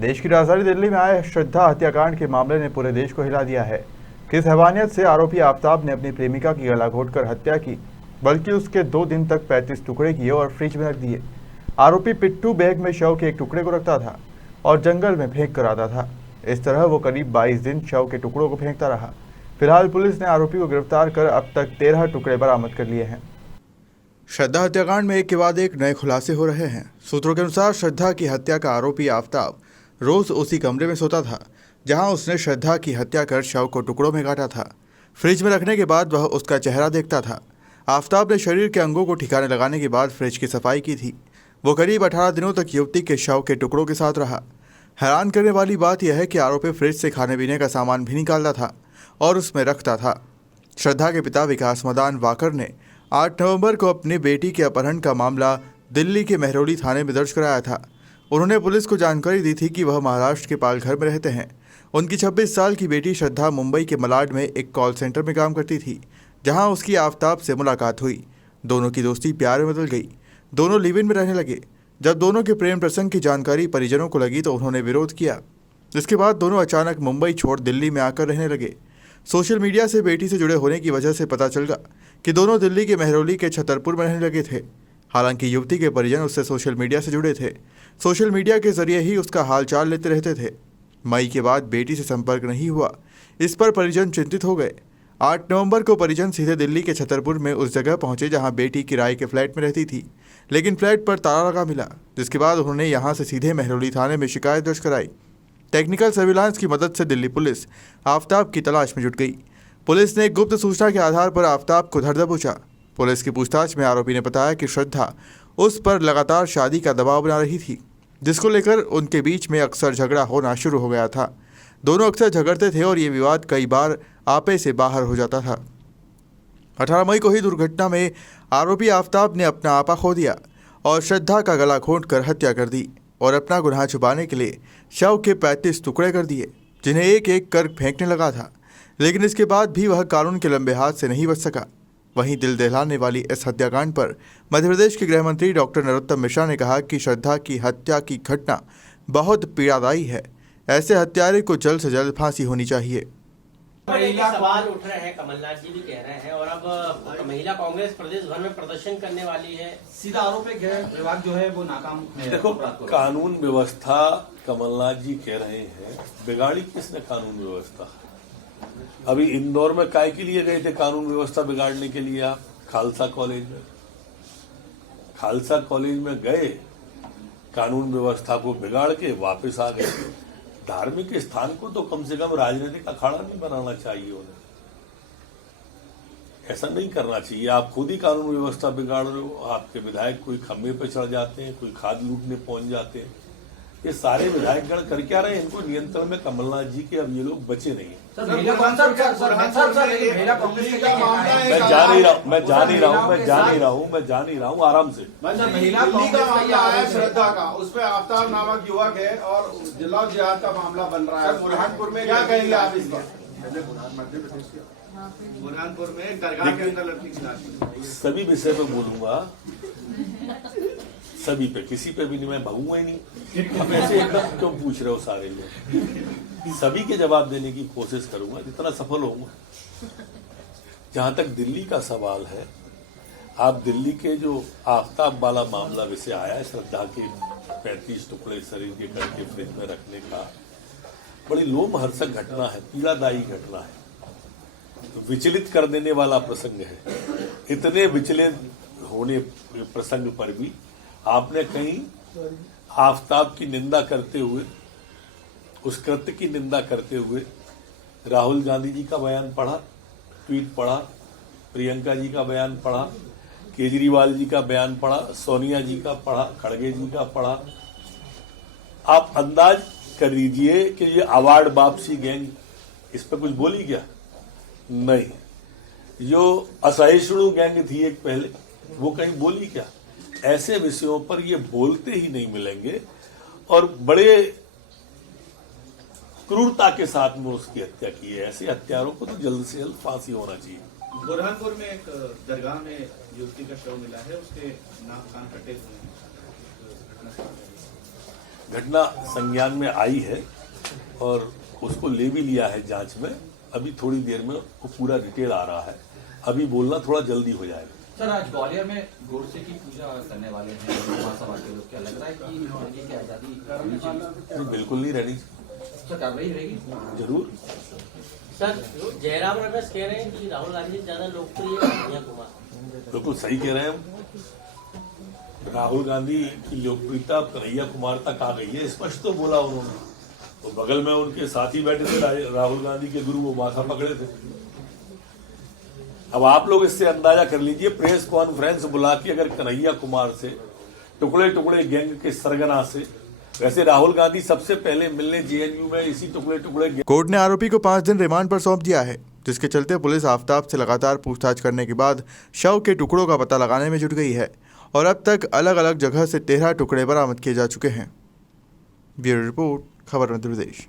देश की राजधानी दिल्ली में आए श्रद्धा हत्याकांड के मामले ने पूरे देश को हिला दिया है। किस हैवानियत से आरोपी आफताब ने अपनी प्रेमिका की गला घोंटकर हत्या की, बल्कि उसके 2 दिन तक 35 टुकड़े किए और फ्रिज में रख दिए। आरोपी पिट्ठू बैग में शव के एक टुकड़े को रखता था और जंगल में फेंक कर आता था। इस तरह वो करीब 22 दिन शव के टुकड़ों को फेंकता रहा। फिलहाल पुलिस ने आरोपी को गिरफ्तार कर अब तक 13 टुकड़े बरामद कर लिए हैं। श्रद्धा हत्याकांड में एक के बाद एक नए खुलासे हो रहे हैं। सूत्रों के अनुसार श्रद्धा की हत्या का आरोपी आफताब रोज उसी कमरे में सोता था जहां उसने श्रद्धा की हत्या कर शव को टुकड़ों में काटा था। फ्रिज में रखने के बाद वह उसका चेहरा देखता था। आफताब ने शरीर के अंगों को ठिकाने लगाने के बाद फ्रिज की सफाई की थी। वो करीब 18 दिनों तक युवती के शव के टुकड़ों के साथ रहा। हैरान करने वाली बात यह है कि आरोपी फ्रिज से खाने पीने का सामान भी निकालता था और उसमें रखता था। श्रद्धा के पिता विकास मदान वाकर ने 8 नवंबर को अपनी बेटी के अपहरण का मामला दिल्ली के मेहरौली थाने में दर्ज कराया था। उन्होंने पुलिस को जानकारी दी थी कि वह महाराष्ट्र के पालघर में रहते हैं। उनकी 26 साल की बेटी श्रद्धा मुंबई के मलाड में एक कॉल सेंटर में काम करती थी, जहां उसकी आफताब से मुलाकात हुई। दोनों की दोस्ती प्यार में बदल गई। दोनों लिव इन में रहने लगे। जब दोनों के प्रेम प्रसंग की जानकारी परिजनों को लगी तो उन्होंने विरोध किया। इसके बाद दोनों अचानक मुंबई छोड़ दिल्ली में आकर रहने लगे। सोशल मीडिया से बेटी से जुड़े होने की वजह से पता चला कि दोनों दिल्ली के मेहरौली के छतरपुर में रहने लगे थे। हालांकि युवती के परिजन उससे सोशल मीडिया से जुड़े थे। सोशल मीडिया के जरिए ही उसका हालचाल लेते रहते थे। मई के बाद बेटी से संपर्क नहीं हुआ। इस पर परिजन चिंतित हो गए। 8 नवंबर को परिजन सीधे दिल्ली के छतरपुर में उस जगह पहुंचे जहां बेटी किराए के फ्लैट में रहती थी, लेकिन फ्लैट पर ताला लगा मिला, जिसके बाद उन्होंने यहां से सीधे मेहरौली थाने में शिकायत दर्ज कराई। टेक्निकल सर्विलांस की मदद से दिल्ली पुलिस आफताब की तलाश में जुट गई। पुलिस ने एक गुप्त सूचना के आधार पर आफताब को धर दबोचा। पुलिस की पूछताछ में आरोपी ने बताया कि श्रद्धा उस पर लगातार शादी का दबाव बना रही थी, जिसको लेकर उनके बीच में अक्सर झगड़ा होना शुरू हो गया था। दोनों अक्सर झगड़ते थे और ये विवाद कई बार आपे से बाहर हो जाता था। 18 मई को ही दुर्घटना में आरोपी आफताब ने अपना आपा खो दिया और श्रद्धा का गला घोंटकर हत्या कर दी और अपना गुनाह छुपाने के लिए शव के 35 टुकड़े कर दिए, जिन्हें एक एक कर फेंकने लगा था। लेकिन इसके बाद भी वह कानून के लंबे हाथ से नहीं बच सका। वहीं दिल दहलाने वाली इस हत्याकांड पर मध्य प्रदेश के गृह मंत्री डॉक्टर नरोत्तम मिश्रा ने कहा कि श्रद्धा की हत्या की घटना बहुत पीड़ादायी है। ऐसे हत्यारे को जल्द से जल्द फांसी होनी चाहिए। महिला सवाल उठ रहे हैं, कमलनाथ जी भी कह रहे हैं और अब महिला कांग्रेस प्रदेश भर में प्रदर्शन करने वाली है। सीधा आरोप है गृह विभाग जो है वो नाकाम है। देखो, कानून व्यवस्था कमलनाथ जी कह रहे हैं, बिगाड़ी किसने कानून व्यवस्था? अभी इंदौर में काय के लिए गए थे कानून व्यवस्था बिगाड़ने के लिए? आप खालसा कॉलेज में गए, कानून व्यवस्था को बिगाड़ के वापस आ गए। धार्मिक स्थान को तो कम से कम राजनीतिक अखाड़ा नहीं बनाना चाहिए उन्हें। ऐसा नहीं करना चाहिए। आप खुद ही कानून व्यवस्था बिगाड़ रहे हो। आपके विधायक कोई खम्भे पे चढ़ जाते हैं, कोई खाद लूटने पहुंच जाते हैं। ये सारे विधायकगण कर क्या रहे हैं? इनको नियंत्रण में कमलनाथ जी के अब ये लोग बचे नहीं। मैं जा नहीं रहा हूँ आराम से। महिला का मामला है श्रद्धा का, उसपे आफताब नामक युवक है और जिला जिहाद का मामला बन रहा है बुरहानपुर में। क्या कहेंगे आप इस पर? बुरहानपुर में एक दरगाह के अंदर लड़की की लाश। सभी विषय पे बोलूंगा, सभी पे, किसी पे भी नहीं। मैं भगूंगा ही नहीं। अब ऐसे एकदम क्यों पूछ रहे हो सारे लोग? सभी के जवाब देने की कोशिश करूंगा जितना सफल होऊंगा। जहां तक दिल्ली का सवाल है, आप दिल्ली के जो आफताब वाला मामला विषय आया है, श्रद्धा के 35 टुकड़े शरीर के करके फ्रिज में रखने का, बड़ी लोमहर्षक घटना है, पीड़ादायी घटना है, विचलित कर देने वाला प्रसंग है। इतने विचलित होने प्रसंग पर भी आपने कहीं आफताब की निंदा करते हुए, उस कृत्य की निंदा करते हुए राहुल गांधी जी का बयान पढ़ा, ट्वीट पढ़ा, प्रियंका जी का बयान पढ़ा, केजरीवाल जी का बयान पढ़ा, सोनिया जी का पढ़ा, खड़गे जी का पढ़ा। आप अंदाज कर लीजिए कि ये अवार्ड वापसी गैंग इस पर कुछ बोली क्या? नहीं। जो असहिष्णु गैंग थी एक पहले, वो कहीं बोली क्या? ऐसे विषयों पर ये बोलते ही नहीं मिलेंगे और बड़े क्रूरता के साथ में उसकी हत्या की है। ऐसे हत्यारों को तो जल्द से जल्द फांसी होना चाहिए। बुरहानपुर में एक दरगाह में युवती का शव मिला है, उसके नाक कान कटे हुए हैं। घटना संज्ञान में आई है और उसको ले भी लिया है जांच में। अभी थोड़ी देर में वो पूरा डिटेल आ रहा है, अभी बोलना थोड़ा जल्दी हो जाएगा। सर, आज ग्वालियर में गोडसे की पूजा करने वाले हैं महासभा के लोग, क्या लग रहा है कि आगे की आजादी रहनी चाहिए? बिल्कुल नहीं रहनी, सर कार्रवाई रहेगी जरूर। सर, जयराम रमेश कह रहे हैं कि राहुल गांधी से ज्यादा लोकप्रिय है कन्हैया कुमार। बिल्कुल सही कह रहे हैं हम। राहुल गांधी की लोकप्रियता कन्हैया कुमार तक आ गई है, स्पष्ट तो बोला उन्होंने। तो बगल में उनके साथी बैठे थे राहुल गांधी के गुरु, वो माथा पकड़े थे। अब आप लोग इससे अंदाजा कर लीजिए, प्रेस कॉन्फ्रेंस बुला के अगर कन्हैया कुमार से, टुकड़े टुकड़े गैंग के सरगना से, वैसे राहुल गांधी सबसे पहले मिलने जेएनयू में इसी टुकड़े टुकड़े। कोर्ट ने आरोपी को 5 दिन रिमांड पर सौंप दिया है, जिसके चलते पुलिस आफ्ताब से लगातार पूछताछ करने के बाद शव के टुकड़ों का पता लगाने में जुट गई है और अब तक अलग अलग जगह से 13 टुकड़े बरामद किए जा चुके हैं। ब्यूरो रिपोर्ट, खबर मध्य प्रदेश।